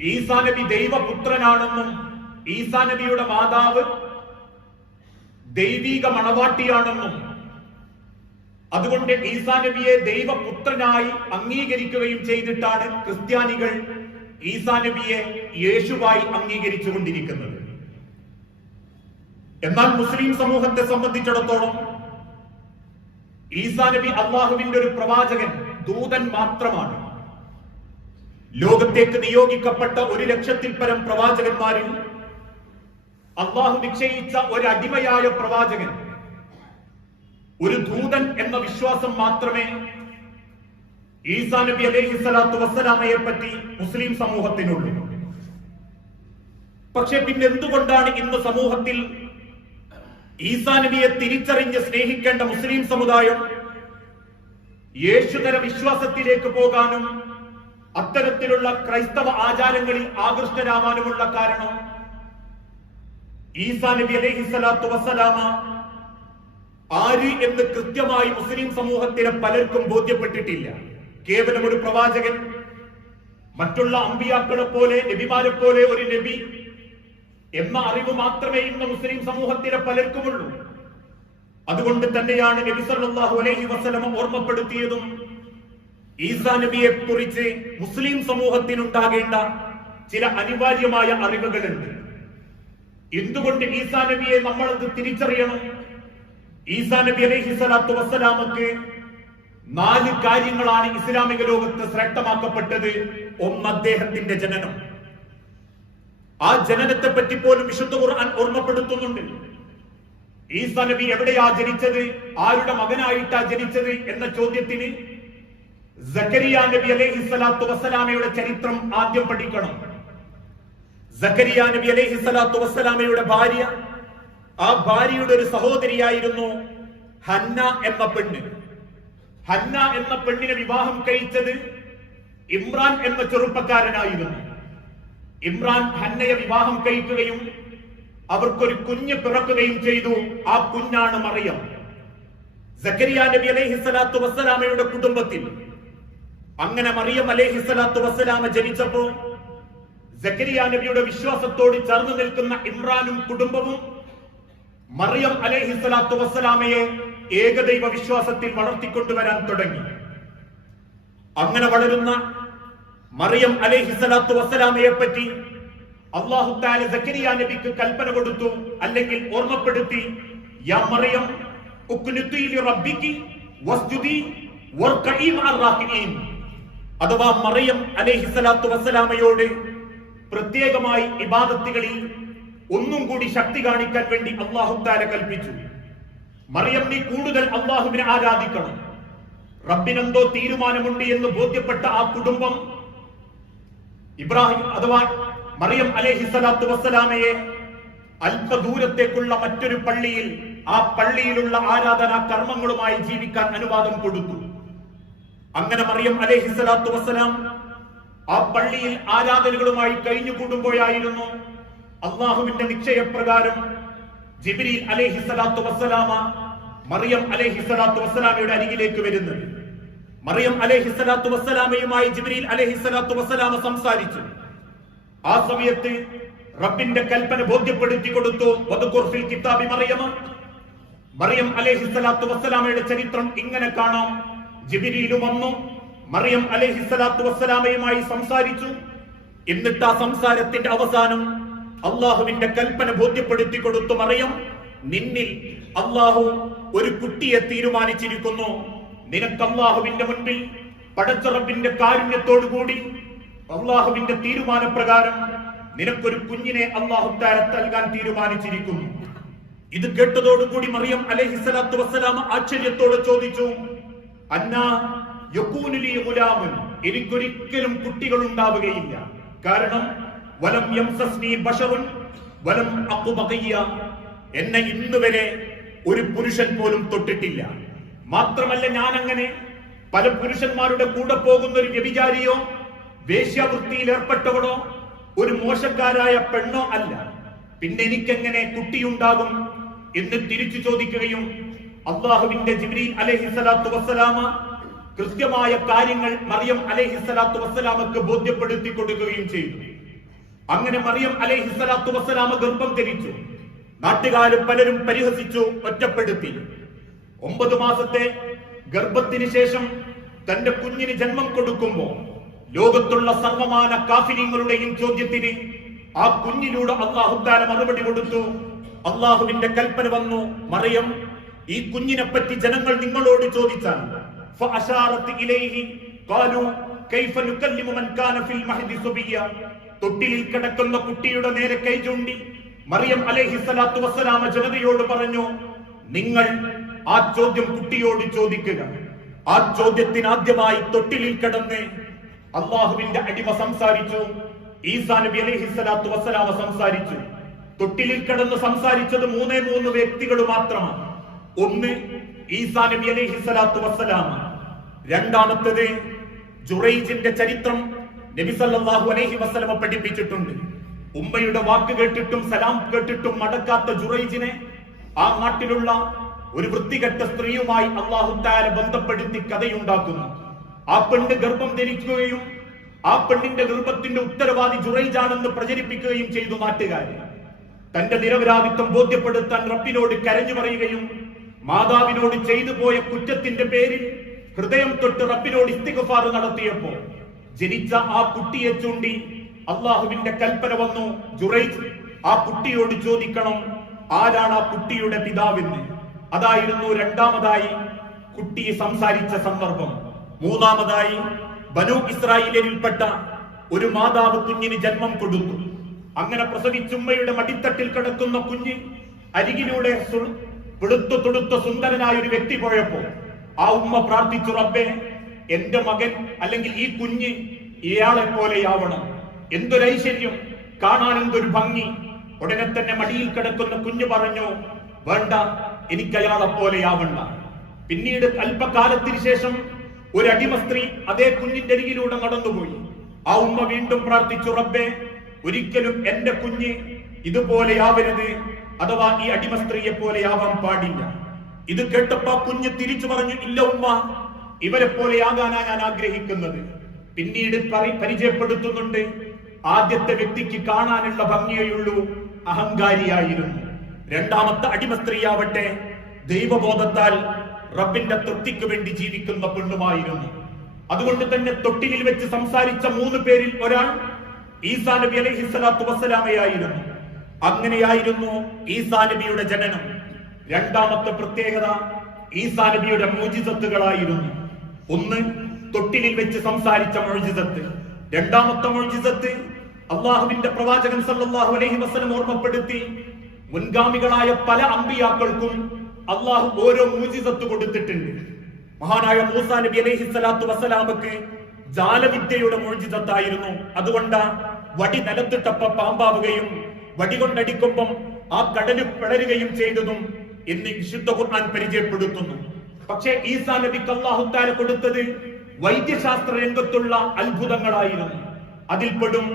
ഈസാ നബി ദൈവപുത്രനാണെന്നും ഈസാ നബിയുടെ മാതാവ് ദൈവീക മണവാട്ടിയാണെന്നും. അതുകൊണ്ട് ഈസാ നബിയെ ദൈവപുത്രനായി അംഗീകരിക്കുകയും ചെയ്തിട്ടാണ് ക്രിസ്ത്യാനികൾ ഈസാ നബിയെ യേശുവായി അംഗീകരിച്ചു കൊണ്ടിരിക്കുന്നത് എന്നാൽ മുസ്ലിം സമൂഹത്തെ സംബന്ധിച്ചിടത്തോളം ഈസാ നബി അള്ളാഹുവിന്റെ ഒരു പ്രവാചകൻ ദൂതൻ മാത്രമാണ്. ലോകത്തേക്ക് നിയോഗിക്കപ്പെട്ട ഒരു ലക്ഷത്തിൽ പരം പ്രവാചകന്മാരിൽ അള്ളാഹു നിശ്ചയിച്ച ഒരു അടിമയായ പ്രവാചകൻ ഒരു ദൂതൻ എന്ന വിശ്വാസം മാത്രമേ ഈസാ നബി അലൈഹി സ്വലാത്തു വസ്സലാമയെ പറ്റി മുസ്ലിം സമൂഹത്തിനുള്ളൂ. പക്ഷെ പിന്നെ എന്തുകൊണ്ടാണ് ഇന്ന് സമൂഹത്തിൽ ഈസാ നബിയെ തിരിച്ചറിഞ്ഞ് സ്നേഹിക്കേണ്ട മുസ്ലിം സമുദായം യേശുതര വിശ്വാസത്തിലേക്ക് പോകാനും അത്തരത്തിലുള്ള ക്രൈസ്തവ ആചാരങ്ങളിൽ ആകൃഷ്ടരാവാനുമുള്ള കാരണം ഈസാ നബി അലൈഹി സ്വലാത്തു വസ്സലാമ ആര് എന്ന് കൃത്യമായി മുസ്ലിം സമൂഹത്തിലെ പലർക്കും ബോധ്യപ്പെട്ടിട്ടില്ല. കേവലം ഒരു പ്രവാചകൻ മറ്റുള്ള അമ്പിയാക്കളെ പോലെ നബിമാരെ പോലെ ഒരു നബി എന്ന അറിവ് മാത്രമേ ഇന്ന് മുസ്ലിം സമൂഹത്തിലെ പലർക്കുമുള്ളൂ. അതുകൊണ്ട് തന്നെയാണ് നബി സല്ലല്ലാഹു അലൈഹി വസല്ലം ഓർമ്മപ്പെടുത്തിയതും ഈസാ നബിയെ കുറിച്ച് മുസ്ലിം സമൂഹത്തിനുണ്ടാകേണ്ട ചില അനിവാര്യമായ അറിവുകളുണ്ട്. എന്തുകൊണ്ട് ഈസാ നബിയെ നമ്മൾ അത് തിരിച്ചറിയണം? ഈസാ നബി അലൈഹി സ്വലാത്തു വസ്സലാമക്ക് നാല് കാര്യങ്ങളാണ് ഇസ്ലാമിക ലോകത്ത് ശ്രേഷ്ഠമാക്കപ്പെട്ടത് ഒന്ന് അദ്ദേഹത്തിന്റെ ജനനം. ആ ജനനത്തെ പറ്റി പോലും വിശുദ്ധ ഖുർആൻ ഓർമ്മപ്പെടുത്തുന്നുണ്ട്. ഈസാ നബി എവിടെയാ ജനിച്ചത്? ആരുടെ മകനായിട്ടാ ജനിച്ചത്? എന്ന ചോദ്യത്തിന് സക്കരിയ നബി അലൈഹി സ്വലാത്തു വസ്സലാമയുടെ ചരിത്രം ആദ്യം പഠിക്കണം. സക്കരിയ നബി അലൈഹി സ്വലാത്തു വസ്സലാമയുടെ ഭാര്യ ആ ഭാര്യയുടെ ഒരു സഹോദരിയായിരുന്നു ഹന്ന എന്ന പെണ്ണ്. ഹന്ന എന്ന പെണ്ണിനെ വിവാഹം കഴിച്ചത് ഇമ്രാൻ എന്ന ചെറുപ്പക്കാരനായിരുന്നു. ഇമ്രാൻ ഹന്നയെ വിവാഹം കഴിക്കുകയും അവർക്കൊരു കുഞ്ഞ് പിറക്കുകയും ചെയ്തു. ആ കുഞ്ഞാണ് മറിയം. സക്കരിയ നബി അലൈഹി സ്വലാത്തു വസ്സലാമയുടെ കുടുംബത്തിൽ അങ്ങനെ മറിയം അലൈഹി സ്വലാത്തു വസ്സലാമ ജനിച്ചപ്പോ ജക്കരിയ നബിയുടെ വിശ്വാസത്തോട് ചേർന്ന് നിൽക്കുന്ന ഇമ്രാനും കുടുംബവും മറിയം അലൈഹി സ്വലാത്തു വസ്സലാമയെ ഏകദൈവ വിശ്വാസത്തിൽ വളർത്തിക്കൊണ്ടുവരാൻ തുടങ്ങി. അങ്ങനെ വളരുന്ന മറിയം അലൈഹി സ്വലാത്തു വസ്സലാമയെ പറ്റി അള്ളാഹു താല സക്കരിയ നബിക്ക് കൽപ്പന കൊടുത്തു അല്ലെങ്കിൽ ഓർമ്മപ്പെടുത്തി യാ മറിയം ഉക്നുതി റബ്ബിക്കി വസ്ജുദി വർക്കഈ മഅർ റാക്കിഈൻ അഥവാ മറിയം അലേഹിസലാത്തു വസ്സലാമയോട് പ്രത്യേകമായി ഇബാദത്തുകളിൽ ഒന്നും കൂടി ശക്തി കാണിക്കാൻ വേണ്ടി അള്ളാഹു താര കൽപ്പിച്ചു. മറിയം നീ കൂടുതൽ അള്ളാഹുവിനെ ആരാധിക്കണം. റബ്ബിനെന്തോ തീരുമാനമുണ്ട് എന്ന് ബോധ്യപ്പെട്ട ആ കുടുംബം ഇബ്രാഹിം അഥവാ മറിയം അലേഹി സ്വലാത്തു വസ്സലാമയെ അല്പദൂരത്തേക്കുള്ള മറ്റൊരു പള്ളിയിൽ ആ പള്ളിയിലുള്ള ആരാധനാ കർമ്മങ്ങളുമായി ജീവിക്കാൻ അനുവാദം കൊടുത്തു. അങ്ങനെ മറിയം അലേഹി സ്വലാത്തു വസ്സലാം ആ പള്ളിയിൽ ആരാധനകളുമായി കഴിഞ്ഞു കഴിഞ്ഞുകൂടുമ്പോഴായിരുന്നു അള്ളാഹുവിന്റെ നിശ്ചയപ്രകാരം ജിബിരി അലേഹി സ്വലാത്തു വസ്സലാമ മറിയം അലേഹി സ്വലാത്തു വസ്സലാമയുടെ അരികിലേക്ക് വരുന്നത്. മറിയം അലേഹി സ്വലാത്തു വസ്സലാമയുമായി ജിബിരിൽ അലേഹി സ്വലാത്തു വസ്സലാമ സംസാരിച്ചു. ആ സമയത്ത് റബ്ബിന്റെ കൽപ്പന ബോധ്യപ്പെടുത്തി കൊടുത്തു. വധുക്കുർഫിൽ കിതാബി മറിയമ. മറിയം അലേഹി സ്വലാത്തു വസ്സലാമയുടെ ചരിത്രം ഇങ്ങനെ കാണാം. ജിബിരിയിലും വന്നു. മറിയം അലഹി സ്വലാത്തു വസ്സലാമയുമായി സംസാരിച്ചു. എന്നിട്ട് ആ സംസാരത്തിന്റെ അവസാനം അള്ളാഹുവിന്റെ കൽപ്പന ബോധ്യപ്പെടുത്തി കൊടുത്തു മറിയം നിന്നിൽ അള്ളാഹു ഒരു കുട്ടിയെ തീരുമാനിച്ചിരിക്കുന്നു. നിനക്ക് അള്ളാഹുവിന്റെ മുൻപിൽ പടച്ചറപ്പിന്റെ കാരുണ്യത്തോടുകൂടി അള്ളാഹുവിന്റെ തീരുമാനപ്രകാരം നിനക്കൊരു കുഞ്ഞിനെ അള്ളാഹു താര നൽകാൻ തീരുമാനിച്ചിരിക്കുന്നു. ഇത് കേട്ടതോടുകൂടി മറിയം അലഹിസ്ലാത്തു വസ്സലാം ആശ്ചര്യത്തോടെ ചോദിച്ചു അന്നാ എനിക്കൊരിക്കലും കുട്ടികൾ ഉണ്ടാവുകയില്ല കാരണം വലം യംസസ്നി ബഷറുൻ വലം എന്നെ ഇന്ന് വരെ ഒരു പുരുഷൻ പോലും തൊട്ടിട്ടില്ല. മാത്രമല്ല ഞാൻ അങ്ങനെ പല പുരുഷന്മാരുടെ കൂടെ പോകുന്ന ഒരു വ്യഭിചാരിയോ വേശ്യാവൃത്തിയിൽ ഏർപ്പെട്ടവളോ ഒരു മോശക്കാരായ പെണ്ണോ അല്ല. പിന്നെ എനിക്കെങ്ങനെ കുട്ടിയുണ്ടാകും എന്ന് തിരിച്ചു ചോദിക്കുകയും അള്ളാഹുവിന്റെ ജിബ്രീൽ അലഹി സ്വലാത്തു വസ്സലാമ കൃത്യമായ കാര്യങ്ങൾ മറിയം അലഹി സ്വലാത്തു വസ്സലാമക്ക് ബോധ്യപ്പെടുത്തി കൊടുക്കുകയും ചെയ്തു. അങ്ങനെ മറിയം അലൈഹിസ്സലാത്തു വസ്സലാമ ഗർഭം ധരിച്ചു. നാട്ടുകാരും പലരും പരിഹസിച്ചു ഒറ്റപ്പെടുത്തി. ഒമ്പത് മാസത്തെ ഗർഭത്തിന് ശേഷം തന്റെ കുഞ്ഞിന് ജന്മം കൊടുക്കുമ്പോൾ ലോകത്തുള്ള സർവമാന കാഫിര്യങ്ങളുടെയും ചോദ്യത്തിന് ആ കുഞ്ഞിലൂടെ അള്ളാഹുദാന മറുപടി കൊടുത്തു. അള്ളാഹുവിന്റെ കൽപ്പന വന്നു മറിയം ഈ കുഞ്ഞിനെ പറ്റി ജനങ്ങൾ നിങ്ങളോട് ചോദിച്ചാൽ തൊട്ടിലിൽ കിടക്കുന്ന കുട്ടിയുടെ നേരെ കൈ ചൂണ്ടി മറിയം അലൈഹിസ്സലാത്തു വസ്സലാമ ജനതയോട് പറഞ്ഞു നിങ്ങൾ ആ ചോദ്യം കുട്ടിയോട് ചോദിക്കുക. ആ ചോദ്യത്തിന് ആദ്യമായി തൊട്ടിലിൽ കിടന്ന് അള്ളാഹുവിന്റെ അടിമ സംസാരിച്ചു ഈസാ നബി അലൈഹിസ്സലാത്തു വസ്സലാമ സംസാരിച്ചു. തൊട്ടിലിൽ കിടന്ന് സംസാരിച്ചത് മൂന്നേ മൂന്ന് വ്യക്തികൾ മാത്രമാണ്. ഒന്ന് ഈസാ നബി അലൈഹി സ്വലാത്തു വസ്സലാം. രണ്ടാമത്തേത് ജുറൈജിന്റെ ചരിത്രം നബി സല്ലല്ലാഹു അലൈഹി വസല്ലമ പഠിപ്പിച്ചിട്ടുണ്ട്. ഉമ്മയുടെ വാക്ക് കേട്ടിട്ടും സലാം കേട്ടിട്ടും മടക്കാത്ത ജുറൈജിനെ ആ നാട്ടിലുള്ള ഒരു വൃത്തികെട്ട സ്ത്രീയുമായി അള്ളാഹു താല ബന്ധപ്പെടുത്തി കഥയുണ്ടാക്കുന്നു. ആ പെണ്ണ് ഗർഭം ധരിക്കുകയും ആ പെണ്ണിന്റെ ഗർഭത്തിന്റെ ഉത്തരവാദി ജുറൈജാണെന്ന് പ്രചരിപ്പിക്കുകയും ചെയ്തു നാട്ടുകാർ തന്റെ നിരപരാധിത്വം ബോധ്യപ്പെടുത്താൻ റബ്ബിനോട് കരഞ്ഞു പറയുകയും മാതാവിനോട് ചെയ്തു പോയ കുറ്റത്തിന്റെ പേരിൽ ഹൃദയം തൊട്ട് റബ്ബിനോട് ഇസ്തിഗഫാർ നടത്തിയപ്പോൾ ജനിച്ച ആ കുട്ടിയെ ചൂണ്ടി അള്ളാഹുവിന്റെ കൽപ്പന വന്നു ജുറൈജ് ആ കുട്ടിയോട് ചോദിക്കണം ആരാണ് ആ കുട്ടിയുടെ പിതാവെന്ന്. അതായിരുന്നു രണ്ടാമതായി കുട്ടി സംസാരിച്ച സന്ദർഭം. മൂന്നാമതായി ബനു ഇസ്രായേലിൽപ്പെട്ട ഒരു മാതാവ് കുഞ്ഞിന് ജന്മം കൊടുത്തു. അങ്ങനെ പ്രസവിച്ചുമ്മയുടെ മടിത്തട്ടിൽ കിടക്കുന്ന കുഞ്ഞ് അരികിലൂടെ വെളുത്തു തുടുത്ത സുന്ദരനായ ഒരു വ്യക്തി പോയപ്പോ ആ ഉമ്മ പ്രാർത്ഥിച്ചു റബ്ബേ എന്റെ മകൻ അല്ലെങ്കിൽ ഈ കുഞ്ഞ് ഇയാളെ പോലെയാവണം എന്തൊരു ഐശ്വര്യം കാണാൻ എന്തൊരു ഭംഗി. ഉടനെ തന്നെ മടിയിൽ കിടക്കുന്ന കുഞ്ഞു പറഞ്ഞു വേണ്ട എനിക്ക് അയാളെ പോലെയാവണ്ട പിന്നീട് അല്പകാലത്തിന് ശേഷം ഒരു അടിമ സ്ത്രീ അതേ കുഞ്ഞിന്റെ അരികിലൂടെ നടന്നുപോയി. ആ ഉമ്മ വീണ്ടും പ്രാർത്ഥിച്ചു റബ്ബേ ഒരിക്കലും എന്റെ കുഞ്ഞ് ഇതുപോലെയാവരുത് അഥവാ ഈ അടിമ സ്ത്രീയെ പോലെയാവാൻ പാടില്ല. ഇത് കേട്ടപ്പോ കുഞ്ഞ് തിരിച്ചു പറഞ്ഞു ഇല്ല ഉമ്മ ഇവരെ പോലെയാകാനാ ഞാൻ ആഗ്രഹിക്കുന്നത്. പിന്നീട് പരി- പരിചയപ്പെടുത്തുന്നുണ്ട് ആദ്യത്തെ വ്യക്തിക്ക് കാണാനുള്ള ഭംഗിയേയുള്ളൂ അഹങ്കാരിയായിരുന്നു. രണ്ടാമത്തെ അടിമ സ്ത്രീയാവട്ടെ ദൈവബോധത്താൽ റബ്ബിന്റെ തൃപ്തിക്ക് വേണ്ടി ജീവിക്കുന്ന പെണ്ണുമായിരുന്നു. അതുകൊണ്ട് തന്നെ തൊട്ടിലിൽ വെച്ച് സംസാരിച്ച മൂന്ന് പേരിൽ ഒരാൾ ഈസാ നബി അലൈഹി സ്വലാത്തു വസ്സലാമയായിരുന്നു. അങ്ങനെയായിരുന്നു ഈസാ നബിയുടെ ജനനം. രണ്ടാമത്തെ പ്രത്യേകത ഈസാ നബിയുടെ മോചിതത്തുകളായിരുന്നു ഒന്ന് തൊട്ടിലിൽ വെച്ച് സംസാരിച്ച മോചിതത്ത്. രണ്ടാമത്തെ മോചിതത്ത് അള്ളാഹുവിന്റെ പ്രവാചകൻ സല്ലല്ലാഹു അലൈഹി വസല്ലം ഓർമ്മപ്പെടുത്തി മുൻഗാമികളായ പല അമ്പിയാക്കൾക്കും അള്ളാഹു ഓരോ മൂജിതത്ത് കൊടുത്തിട്ടുണ്ട്. മഹാനായ മൂസാ നബി അലൈഹി സ്വലാത്തു വസ്സലാമക്ക് ജാലവിദ്യയുടെ മോചിതത്തായിരുന്നു. അതുകൊണ്ട് വടി നിലത്തിട്ടപ്പ പാമ്പാവുകയും വടി കൊണ്ടടിക്കുമ്പം ആ കടൽ പിളരുകയും ചെയ്തതും എന്ന് വിശുദ്ധ ഖുർആൻ പരിചയപ്പെടുത്തുന്നു. പക്ഷേ ഈസാ നബിക്ക് അള്ളാഹുത്താല കൊടുത്തത് വൈദ്യശാസ്ത്ര രംഗത്തുള്ള അത്ഭുതങ്ങളായിരുന്നു. അതിൽപ്പെടും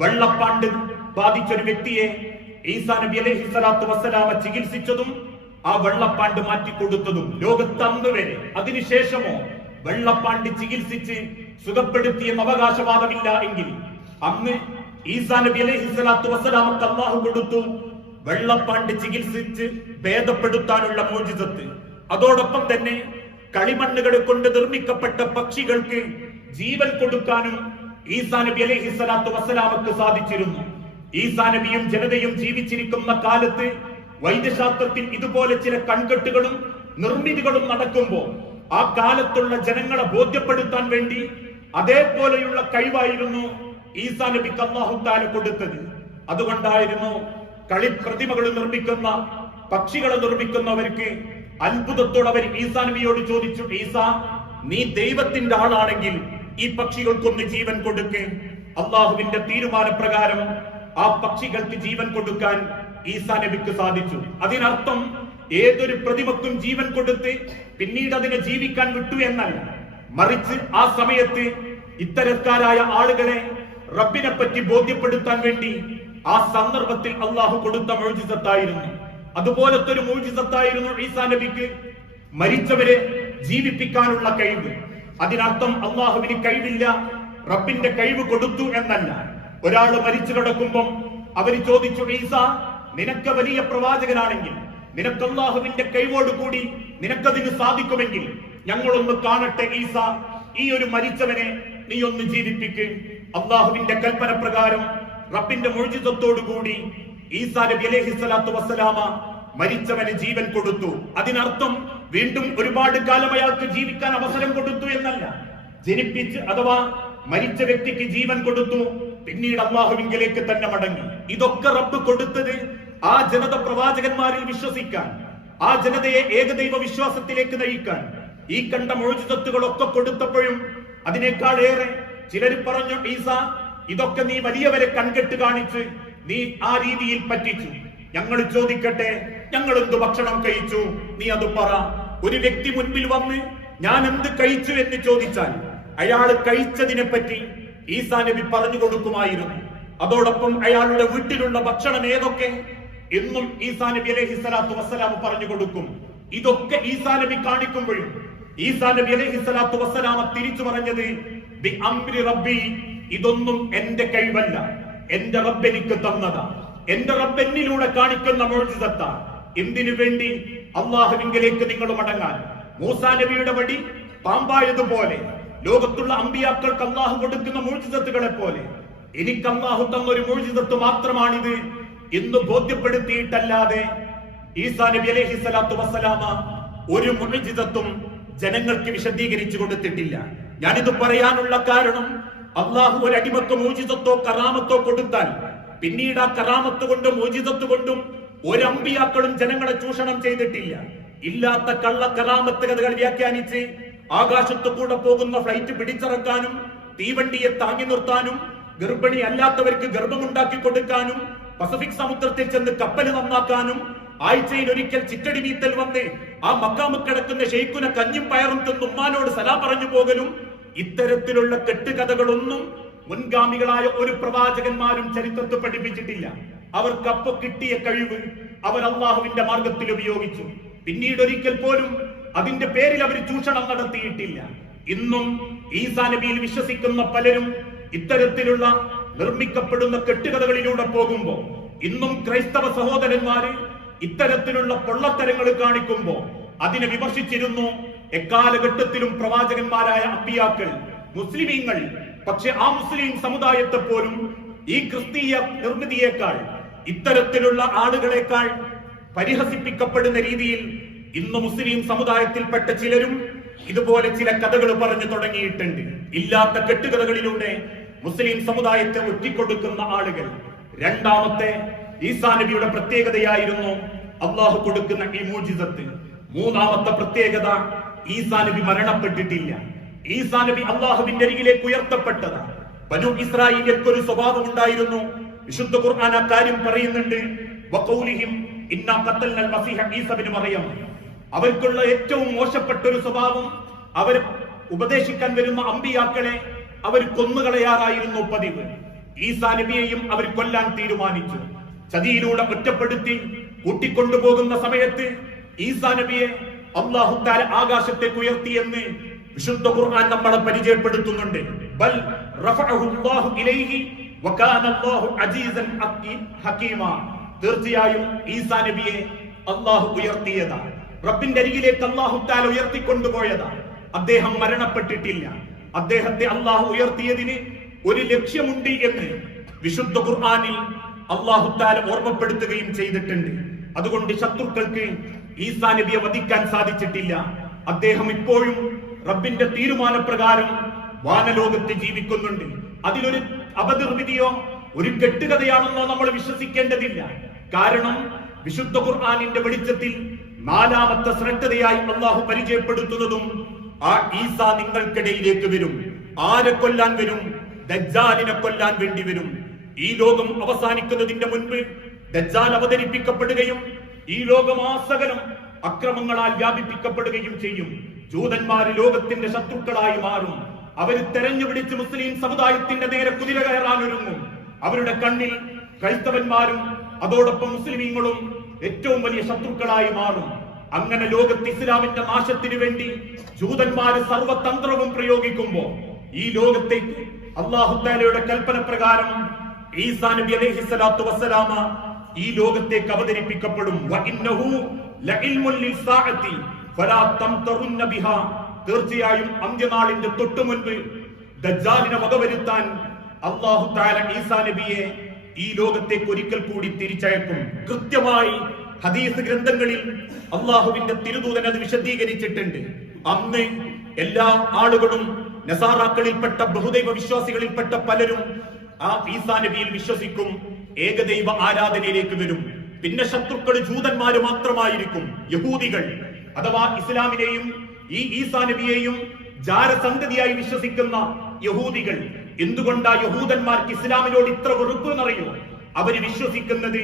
വെള്ളപ്പാണ്ട് ബാധിച്ച ഒരു വ്യക്തിയെ ഈസാ നബി അലൈഹി സ്വലാത്തു വസ്സലാമ ചികിത്സിച്ചതും ആ വെള്ളപ്പാണ്ട് മാറ്റിക്കൊടുത്തതും കൊടുത്തതും അന്ന് വരെ അതിനുശേഷമോ വെള്ളപ്പാണ്ട് ചികിത്സിച്ച് സുഖപ്പെടുത്തിയെന്ന് അവകാശവാദമില്ല എങ്കിൽ അന്ന് ഈസാ നബി അലൈഹി സ്വലാത്തു വസ്സലാമക്ക് അള്ളാഹു കൊടുത്തു വെള്ളപ്പാണ്ട് ചികിത്സിച്ച് ഭേദപ്പെടുത്താനുള്ള മോചിതത്ത്. അതോടൊപ്പം തന്നെ കളിമണ്ണുകൾ കൊണ്ട് നിർമ്മിക്കപ്പെട്ട പക്ഷികൾക്ക് ജീവൻ കൊടുക്കാനും ഈസാ നബി അലൈഹി സ്വലാത്തു വസ്സലാമക്ക് സാധിച്ചിരുന്നു. ഈസാ നബിയും ജനതയും ജീവിച്ചിരിക്കുന്ന കാലത്ത് വൈദ്യശാസ്ത്രത്തിൽ ഇതുപോലെ ചില കൺകെട്ടുകളും നിർമ്മിതികളും നടക്കുമ്പോൾ ആ കാലത്തുള്ള ജനങ്ങളെ ബോധ്യപ്പെടുത്താൻ വേണ്ടി അതേപോലെയുള്ള കഴിവായിരുന്നു ഈസാ നബിക്ക് അള്ളാഹുത്താല കൊടുത്തത്. അതുകൊണ്ടായിരുന്നു കളിപ്രതിമകൾ നിർമ്മിക്കുന്ന പക്ഷികളെ നിർമ്മിക്കുന്നവർക്ക് അത്ഭുതത്തോടെ അവർ ഈസാ നബിയോട് ചോദിച്ചു ഈസാ നീ ദൈവത്തിന്റെ ആളാണെങ്കിൽ ഈ പക്ഷികൾക്കൊന്ന് ജീവൻ കൊടുക്ക്. അള്ളാഹുവിന്റെ തീരുമാനപ്രകാരം ആ പക്ഷികൾക്ക് ജീവൻ കൊടുക്കാൻ ഈസാ നബിക്ക് സാധിച്ചു. അതിനർത്ഥം ഏതൊരു പ്രതിമക്കും ജീവൻ കൊടുത്ത് പിന്നീട് അതിനെ ജീവിക്കാൻ വിട്ടു എന്നല്ല മറിച്ച് ആ സമയത്ത് ഇത്തരക്കാരായ ആളുകളെ റബ്ബിനെ പറ്റി ബോധ്യപ്പെടുത്താൻ വേണ്ടി ആ സന്ദർഭത്തിൽ അള്ളാഹു കൊടുത്ത മോചിതത്തായിരുന്നു അതുപോലത്തെ ഒരു മോചിതത്തായിരുന്നു ഈസാ നബിക്ക് മരിച്ചവരെ ജീവിപ്പിക്കാനുള്ള കഴിവ്. അതിനർത്ഥം അള്ളാഹുവിന് കഴിവില്ല റബ്ബിന്റെ കഴിവ് കൊടുത്തു എന്നല്ല. ഒരാൾ മരിച്ചു കിടക്കുമ്പം അവർ ചോദിച്ചു ഈസ നിനക്ക് വലിയ പ്രവാചകനാണെങ്കിൽ നിനക്ക് അള്ളാഹുവിന്റെ കൈവോട് കൂടി നിനക്കതിന് സാധിക്കുമെങ്കിൽ ഞങ്ങളൊന്ന് കാണട്ടെ ഈസ. ഈ ഒരു മരിച്ചവനെ നീ ഒന്ന് ജീവിപ്പിക്ക്. അള്ളാഹുവിന്റെ കൽപ്പന പ്രകാരം റബ്ബിന്റെ കൂടി ഈസാ നബി അലൈഹി സ്വലാത്തു വസ്സലാമ മരിച്ചവന് ജീവൻ കൊടുത്തു. അതിനർത്ഥം വീണ്ടും ഒരുപാട് കാലം അയാൾക്ക് ജീവിക്കാൻ അവസരം കൊടുത്തു എന്നല്ല. ജനിപ്പിച്ച് അഥവാ മരിച്ച വ്യക്തിക്ക് ജീവൻ കൊടുത്തു പിന്നീട് അള്ളാഹുവിങ്കിലേക്ക് തന്നെ മടങ്ങി. ഇതൊക്കെ റബ്ബ് കൊടുത്തത് ആ ജനത പ്രവാചകന്മാരിൽ വിശ്വസിക്കാൻ ആ ജനതയെ ഏകദൈവ വിശ്വാസത്തിലേക്ക് നയിക്കാൻ. ഈ കണ്ട മോചിതത്തുകളൊക്കെ കൊടുത്തപ്പോഴും അതിനേക്കാൾ ഏറെ ചിലർ പറഞ്ഞു ഈസ ഇതൊക്കെ നീ വലിയവരെ കൺകെട്ട് കാണിച്ച് നീ ആ രീതിയിൽ പറ്റിച്ചു. ഞങ്ങൾ ചോദിക്കട്ടെ ഞങ്ങൾ എന്ത് ഭക്ഷണം കഴിച്ചു? നീ അത് പറ. ഒരു വ്യക്തി മുൻപിൽ വന്ന് ഞാൻ എന്ത് കഴിച്ചു എന്ന് ചോദിച്ചാൽ അയാൾ കഴിച്ചതിനെ പറ്റി ഈസാ നബി പറഞ്ഞു കൊടുക്കുമായിരുന്നു. അതോടൊപ്പം അയാളുടെ വീട്ടിലുള്ള ഭക്ഷണം ഏതൊക്കെ? എന്നും ഈസാ നബി അലൈഹി സ്വലാത്തു വസ്സലാം പറഞ്ഞു കൊടുക്കും. ഇതൊക്കെ ഈസാ നബി കാണിക്കുമ്പോഴും ഈസാ നബി അലൈഹി സ്വലാത്തു വസ്സലാമ തിരിച്ചു പറഞ്ഞത് "ബി അംരി റബ്ബി ഇതൊന്നും എന്റെ കഴിവല്ല. എന്റെ റബ്ബ് എനിക്ക് തന്നതാ. എന്റെ റബ്ബ് എന്നിലൂടെ കാണിക്കുന്ന മോചിതത്ത. എന്തിനു വേണ്ടി? അള്ളാഹുവിങ്കിലേക്ക് നിങ്ങൾ മടങ്ങാൻ. മൂസാ നബിയുടെ വടി പാമ്പായതുപോലെ. ലോകത്തുള്ള അമ്പിയാക്കൾക്ക് അള്ളാഹു കൊടുക്കുന്ന മോചിതത്തുകളെ പോലെ. എനിക്ക് അള്ളാഹു തന്ന ഒരു മോചിതത്ത് മാത്രമാണിത് എന്ന് ബോധ്യപ്പെടുത്തിയിട്ടല്ലാതെ ഈസാ നബി അലൈഹി സ്വലാത്തു വസ്സലാമ ഒരു മുഴുജിതത്വം ജനങ്ങൾക്ക് വിശദീകരിച്ചു കൊടുത്തിട്ടില്ല. ഞാനിത് പറയാനുള്ള കാരണം അള്ളാഹു ഒരു അടിമത്തോ മോചിതത്തോ കറാമത്തോ കൊടുത്താൽ പിന്നീട് ആ കറാമത്ത് കൊണ്ടും മോചിതത്ത് കൊണ്ടും ഒരമ്പിയാക്കളും ജനങ്ങളെ ചൂഷണം ചെയ്തിട്ടില്ല. ഇല്ലാത്ത കള്ള കറാമത്ത് കഥകൾ വ്യാഖ്യാനിച്ച് ആകാശത്തു കൂടെ പോകുന്ന ഫ്ലൈറ്റ് പിടിച്ചിറക്കാനും തീവണ്ടിയെ താങ്ങി നിർത്താനും ഗർഭിണി അല്ലാത്തവർക്ക് ഗർഭമുണ്ടാക്കി കൊടുക്കാനും പസഫിക് സമുദ്രത്തിൽ ചെന്ന് കപ്പൽ നന്നാക്കാനും ആഴ്ചയിൽ ഒരിക്കൽ ചിറ്റടി വീത്തൽ വന്ന് ആ മക്കാമ് കിടക്കുന്ന ഷെയ്ഖുനെ കഞ്ഞും പയറും തിന്നുമ്മാനോട് സലാ പറഞ്ഞു പോകലും ഇത്തരത്തിലുള്ള കെട്ടുകഥകളൊന്നും മുൻഗാമികളായ ഒരു പ്രവാചകന്മാരും ചരിത്രത്തിൽ പഠിപ്പിച്ചിട്ടില്ല. അവർക്ക് അപ്പൊ കിട്ടിയ കഴിവ് അവർ അള്ളാഹുവിന്റെ മാർഗത്തിൽ ഉപയോഗിച്ചു. പിന്നീട് ഒരിക്കൽ പോലും അതിന്റെ പേരിൽ അവർ ചൂഷണം നടത്തിയിട്ടില്ല. ഇന്നും ഈസാ നബിയിൽ വിശ്വസിക്കുന്ന പലരും ഇത്തരത്തിലുള്ള നിർമ്മിക്കപ്പെടുന്ന കെട്ടുകഥകളിലൂടെ പോകുമ്പോ ഇന്നും ക്രൈസ്തവ സഹോദരന്മാര് ഇത്തരത്തിലുള്ള പൊള്ളത്തരങ്ങൾ കാണിക്കുമ്പോൾ അതിനെ വിമർശിച്ചിരുന്നു. എക്കാലഘട്ടത്തിലും പ്രവാചകന്മാരായ അബിയാക്കൾ മുസ്ലിമീങ്ങൾ പക്ഷെ ആ മുസ്ലിം സമുദായത്തെ പോലും ഈ ക്രിസ്തീയ നിർമ്മിതിയേക്കാൾ ഇത്തരത്തിലുള്ള ആളുകളെക്കാൾ പരിഹസിപ്പിക്കപ്പെടുന്ന രീതിയിൽ ഇന്ന് മുസ്ലിം സമുദായത്തിൽപ്പെട്ട ചിലരും ഇതുപോലെ ചില കഥകൾ പറഞ്ഞു തുടങ്ങിയിട്ടുണ്ട്. ഇല്ലാത്ത കെട്ടുകഥകളിലൂടെ മുസ്ലിം സമുദായത്തെ ഒറ്റിക്കൊടുക്കുന്ന ആളുകൾ. രണ്ടാമത്തെ ഈസാ നബിയുടെ പ്രത്യേകതയായിരുന്നു അള്ളാഹു കൊടുക്കുന്ന ഈ മൂജിസത്ത്. മൂന്നാമത്തെ പ്രത്യേകത ഈസാ നബി മരണപ്പെട്ടിട്ടില്ല. ഈസാ നബി അള്ളാഹുവിന്റെ അരികിലേക്ക് ഉയർത്തപ്പെട്ടതാണ് ബനു ഇസ്രായേലിയർക്ക് ഒരു സ്വഭാവം ഉണ്ടായിരുന്നു. വിശുദ്ധ ഖുർആൻ ആ കാര്യം പറയുന്നുണ്ട്. അവർക്കുള്ള ഏറ്റവും മോശപ്പെട്ട ഒരു സ്വഭാവം അവർ ഉപദേശിക്കാൻ വരുന്ന അമ്പിയാക്കളെ അവർ കൊന്നുകളയാറായിരുന്നു പതിവ്. ഈസാ നബിയെയും അവർ കൊല്ലാൻ തീരുമാനിച്ചു. ചതിയിലൂടെ ഒറ്റപ്പെടുത്തി കൂട്ടിക്കൊണ്ടുപോകുന്ന സമയത്ത് ഈസാ നബിയെ അള്ളാഹുത്താല ആകാശത്തേക്ക് ഉയർത്തി എന്ന് വിശുദ്ധ ഖുർആൻ നമ്മളെ പരിചയപ്പെടുത്തുന്നുണ്ട്. ബൽ റഫഅഹുല്ലാഹു ഇലൈഹി വകാന അല്ലാഹു അസീസൻ ഹകീമ തീർച്ചയായും ഈസാ നബിയെ അള്ളാഹു ഉയർത്തിയതാ. റബ്ബിന്റെ അരികിലേക്ക് അള്ളാഹുത്താല ഉയർത്തിക്കൊണ്ടുപോയതാ. അദ്ദേഹം മരണപ്പെട്ടിട്ടില്ല. അദ്ദേഹത്തെ അള്ളാഹു ഉയർത്തിയതിന് ഒരു ലക്ഷ്യമുണ്ട് എന്ന് വിശുദ്ധ ഖുർആനിൽ അള്ളാഹുത്താല ഓർമ്മപ്പെടുത്തുകയും ചെയ്തിട്ടുണ്ട്. അതുകൊണ്ട് ശത്രുക്കൾക്ക് ഈസാ നബിയെ വധിക്കാൻ സാധിച്ചിട്ടില്ല. അദ്ദേഹം ഇപ്പോഴും റബ്ബിന്റെ തീരുമാനപ്രകാരം വാനലോകത്ത് ജീവിക്കുന്നുണ്ട്. അതിലൊരു അപനിർമ്മിതിയോ ഒരു കെട്ടുകഥയാണെന്നോ നമ്മൾ വിശ്വസിക്കേണ്ടതില്ല. കാരണം വിശുദ്ധ ഖുർആാനിന്റെ വെളിച്ചത്തിൽ നാലാമത്തെ ശ്രദ്ധതയായി അള്ളാഹു പരിചയപ്പെടുത്തുന്നതും ആ ഈസ നിങ്ങൾക്കിടയിലേക്ക് വരും. ആരെ കൊല്ലാൻ വരും? ദജ്ജാലിനെ കൊല്ലാൻ വേണ്ടി വരും. ഈ ലോകം അവസാനിക്കുന്നതിന്റെ മുൻപ് ദജ്ജാൽ അവതരിപ്പിക്കപ്പെടുകയും ഈ ലോകമാസകലം അക്രമങ്ങളാൽ വ്യാപിപ്പിക്കപ്പെടുകയും ചെയ്യും. ജൂതന്മാർ ലോകത്തിന്റെ ശത്രുക്കളായി മാറും. അവർ തെരഞ്ഞുപിടിച്ച് മുസ്ലിം സമുദായത്തിന്റെ നേരെ കുതിര കയറാൻ ഒരുങ്ങും. അവരുടെ കണ്ണിൽ ക്രൈസ്തവന്മാരും അതോടൊപ്പം മുസ്ലിമീങ്ങളും ഏറ്റവും വലിയ ശത്രുക്കളായി മാറും. അങ്ങനെ ലോകത്ത് ഇസ്ലാമിന്റെ നാശത്തിന് വേണ്ടി ജൂതന്മാർ സർവതന്ത്രവും പ്രയോഗിക്കുമ്പോ ഈ ലോകത്തേക്ക് അള്ളാഹുത്താലയുടെ കൽപ്പന പ്രകാരം ഈസാ നബി അലൈഹി വസ്സലാമ ഈ ലോകത്തേക്ക് അവതരിപ്പിക്കപ്പെടും. തീർച്ചയായും അന്ത്യനാളിന്റെ തൊട്ടു മുൻപ് ദജ്ജാലിനെ വകവരുത്താൻ അള്ളാഹു താര ഈസാ നബിയെ ഈ ലോകത്തേക്ക് ഒരിക്കൽ കൂടി തിരിച്ചയക്കും. കൃത്യമായി ഹദീസ് ഗ്രന്ഥങ്ങളിൽ അള്ളാഹുവിന്റെ തിരുദൂതൻ അത് വിശദീകരിച്ചിട്ടുണ്ട്. അന്ന് എല്ലാ ആളുകളും നസാറാക്കളിൽപ്പെട്ട ബഹുദൈവ വിശ്വാസികളിൽപ്പെട്ട പലരും ആ ഈസാ നബിയിൽ വിശ്വസിക്കും. ഏകദൈവ ആരാധനയിലേക്ക് വരും. പിന്നെ ശത്രുക്കൾ ജൂതന്മാര് മാത്രമായിരിക്കും. യഹൂദികൾ അഥവാ ഇസ്ലാമിനെയും ഈ ഈസാ നബിയെയും ജാരസന്തതിയായി വിശ്വസിക്കുന്ന യഹൂദികൾ എന്തുകൊണ്ടാ യഹൂദന്മാർക്ക് ഇസ്ലാമിനോട് ഇത്ര വെറുപ്പ് എന്നറിയോ? അവർ വിശ്വസിക്കുന്നത്